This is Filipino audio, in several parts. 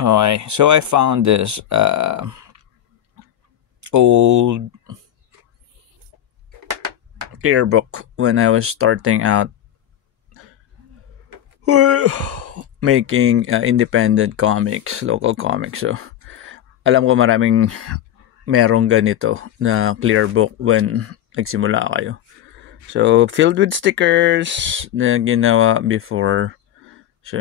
Okay, so I found this old clear book when I was starting out making independent comics, local comics. So, alam ko maraming merong ganito na clear book when nagsimula kayo. So, filled with stickers na ginawa before. So,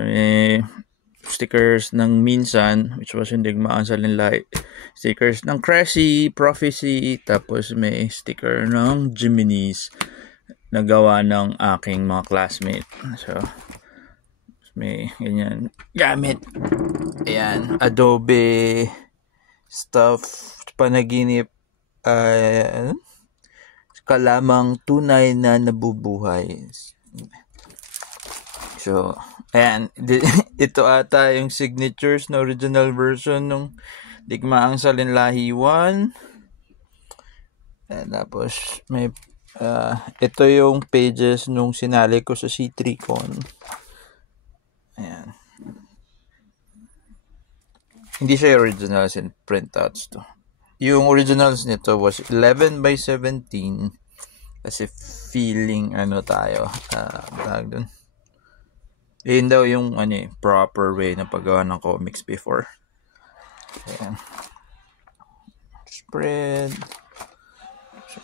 stickers ng Minsan, which was yung Digmaan sa Linlay. Stickers ng Cressy, Prophecy, tapos may sticker ng Jiminy's na gawa ng aking mga classmate. So, may ganyan gamit. Ayan, Adobe stuff, panaginip, kalamang tunay na nabubuhay. So, ayan, ito ata yung signatures na original version ng Digmaang Salinlahi 1. And tapos, may, ito yung pages nung sinali ko sa C3Con. Ayan. Hindi siya originals and printouts to. Yung originals nito was 11 by 17. Kasi feeling tayo, tawag dun. Yun daw yung proper way na paggawa ng comics before. Ayan. Spread. So,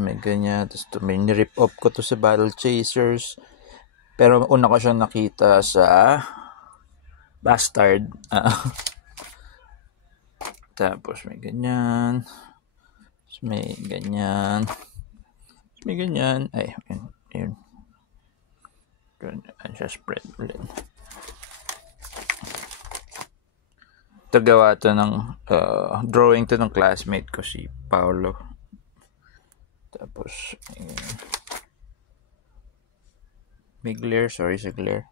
may ganyan. Tapos may nirip off ko to sa Battle Chasers. Pero una ko siyang nakita sa Bastard. Tapos may ganyan. Tapos may ganyan. Tapos may ganyan. Ay, yun. Ayan siya spread ulit. Ito gawa to ng drawing to ng classmate ko si Paolo. Tapos may glare, sorry sa glare.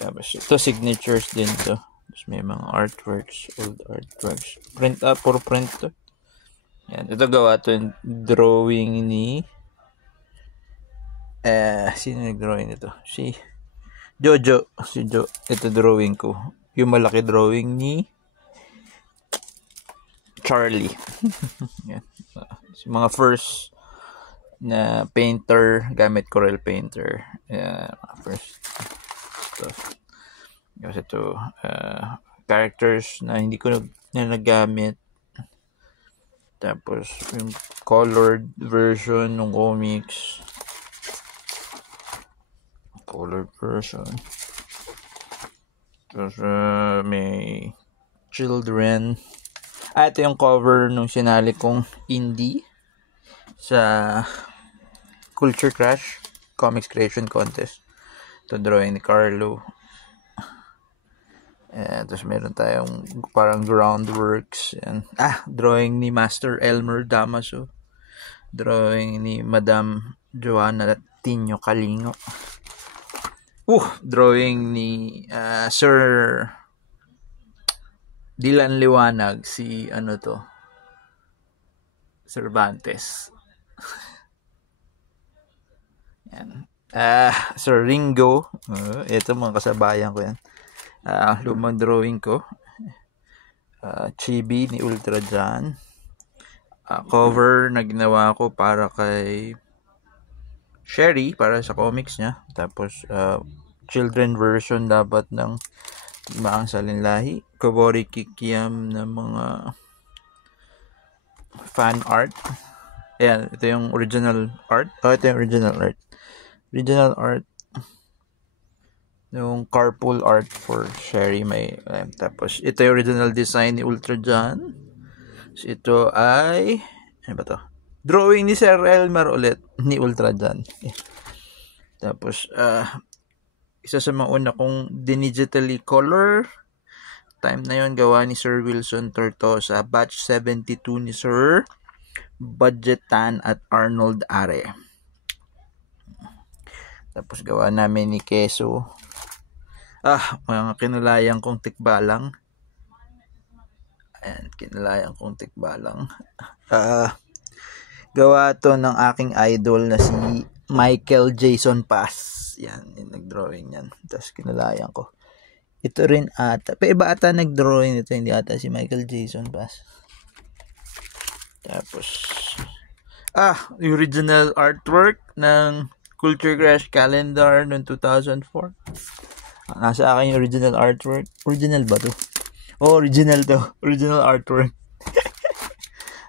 Tapos ito signatures din to. Tapos may mga artworks, old artworks. Print up, puro print to. Yan, ito gawa to yung drawing ni sino nag-drawing nito? Si Jojo. Si Jo. Ito drawing ko. Yung malaki drawing ni Charlie. Yan. Mga first na painter gamit Corel Painter. First stuff. Kasi ito characters na hindi ko na nagamit. Tapos yung colored version ng comics. Colored version. Tapos may children. Ito yung cover nung sinali kong indie sa Culture Crash Comics Creation Contest. Ito drawing ni Carlo. Tapos meron tayong parang groundworks. Drawing ni Master Elmer Damaso. Drawing ni Madam Joanna Tinio Kalingo. Drawing ni Sir Dylan Liwanag, si Cervantes. Yan. Sir Ringo. Ito mga kasabayan ko yan. Lumang drawing ko. Chibi ni Ultra Jan. Cover na ginawa ko para kay Sherry, para sa comics niya. Tapos children version dapat ng Maang Salinlahi. Kobori Kikiam na mga fan art. Ayan, ito yung original art. Ito yung original art. Original art. Yung carpool art for Sherry. Tapos ito yung original design ni Ultra John. So, ito ay ano ba to? Drawing ni Sir Elmer ulit ni Ultra John. Tapos isa sa mga una kong digitally color time na yon gawa ni Sir Wilson Tortosa, batch 72 ni Sir Budgetan at Arnold Are. Tapos gawa namin ni Keso. Mga kinulayan kong tikbalang. Ayan, kinulayan kong tikbalang. Gawa to ng aking idol na si Michael Jason Paz. Yan, yung nag-drawing yan. Tapos kinulayan ko. Ito rin ata. Pero iba ata nag-drawing ito. Hindi ata si Michael Jason Paz. Tapos, original artwork ng Culture Crash Calendar noong 2004. Nasa akin yung original artwork. Original ba to? Oh, original to. Original artwork.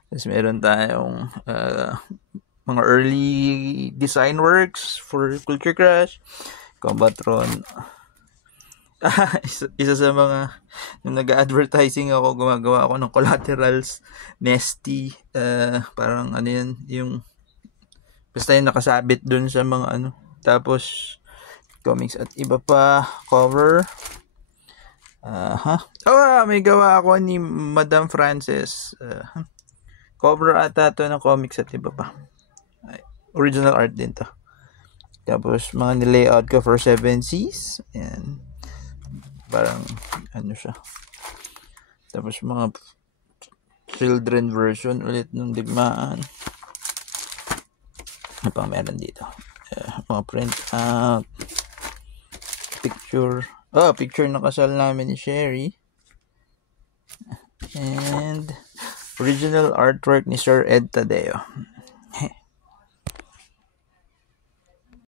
Tapos meron tayong mga early design works for Culture Crash. Combatron. Isa sa mga nung nag-advertising ako, gumagawa ako ng collaterals, Nesty, parang ano yan, yung basta yung nakasabit dun sa mga ano. Tapos comics at iba pa, cover. May gawa ako ni Madam Frances. Cover ata to ng comics at iba pa. Original art din to. Tapos mga nilayout ko for 7Cs. Ayan. Parang ano siya. Tapos mga children version ulit ng digmaan. Ano pang meron dito? Mga print out. Picture. Picture na kasal namin ni Sherry. And original artwork ni Sir Ed Tadeo.